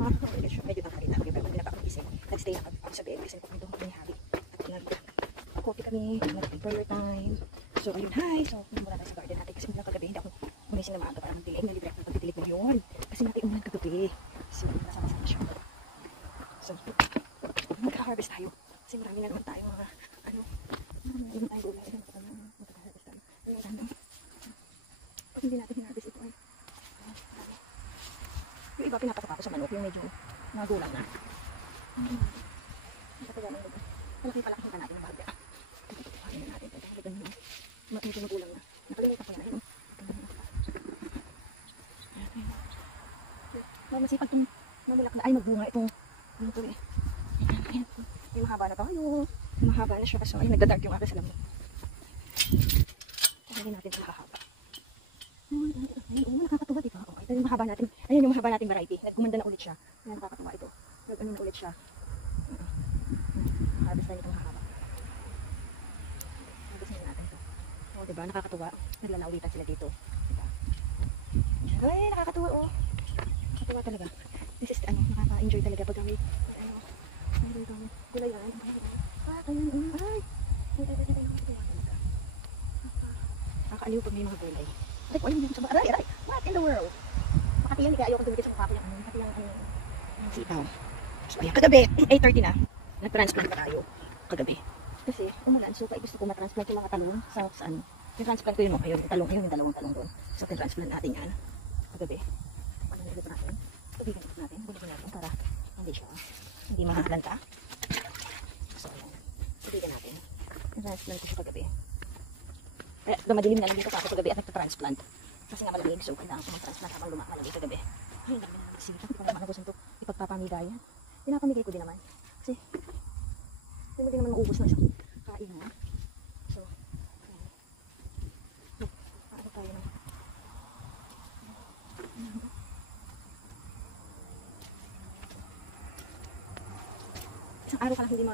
medyo tanghali na. Pero hindi na pa ako gising. Nag-stay na ako sa bed kasi nagpupunto ko ni Habi. At nag-coffee kami, nag-prayer time. So, ayun, hi. So, muna tayo sa garden natin kasi mula kagabi, hindi ako umising na maaga para magdilig. Nalibre ako ng pagdidilig na yun. Kasi natin umulan kagabi. So, nasama-sama siya. So, magka-harvest tayo. Kasi marami na naman tayo mga, marami naman tayo gulay. Magka-harvest tayo. Ayun, pag hindi natin hinarvest ito ay, yung iba pinapatok ako sa manok, yung medyo nagulang na. Malaki-palaki pa natin ang bagya. Pagkakain na natin. Medyo magulang na. Nakalimutan ko na yun. Masipag itong mamulak na ay magbunga itong ano ito eh. Ayan. May mahaba na tayo. May mahaba na siya. So ay nagda-dark yung aking salamin. Tawagin natin ito mahaba. Ayun, nakakatuwa dito. Okay, ito yung mahaba natin. Ayun yung mahaba nating variety. Nagkumanda na ulit siya. Ayan, nakakatuwa ito. Nag-ano na ulit siya. Harvest na itong mahaba. Harvest na natin ito. O, diba? Nakakatuwa. Naglalaulitan sila dito. Diba? Ay, nakakatuwa oh. Nakakatuwa talaga. This is, nakaka-enjoy talaga pag kami, enjoy kami. Gulayan. Ayun, ay. Nakakaaliw pag may mga gulay. Ay, ayun yung sa aray. What in the world? Makati yan, kaya ayoko dumikit sa mukha ko yung makati yung sitaw. So, ayan, kagabi, 8:30 na. Nag-transplant pa tayo. Kagabi. Kasi, umulan, so, gusto ko ma-transplant yung mga talong sa ano. Yung transplant ko yun, ayun, yung dalawang talong doon. So, transplant natin yan. Kagabi. Ano nilito natin? Tubigan natin. Buligin natin para hindi mahalanta. So, ayan. Tubigan natin. Transplant ko sa kagabi. Kaya madilim na lang dito ako kagabi at nagta-transplant. Kasi nga malamig, so kailangan ko mag-transplant habang lumalamig kagabi. Ay, dami na nagsita. Hindi ko naman gusto ito ipagpapamigay yan. Pinapamigay ko din naman. Kasi, hindi mo din naman maubos na isang kain ha. So, ayan. Paano tayo na? Isang araw ka lang hindi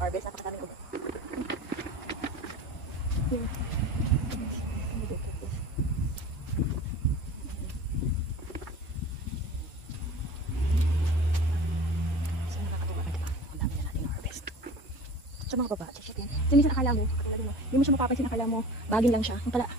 harvest, napakadaming ulit. Yeah. So, nakakatuwa ka diba? Ang dami na natin harvest. Sa mga baba, check yan. So, minsan akala mo, hindi mo siya mapapansin, akala mo, bagin lang siya. Ang pala,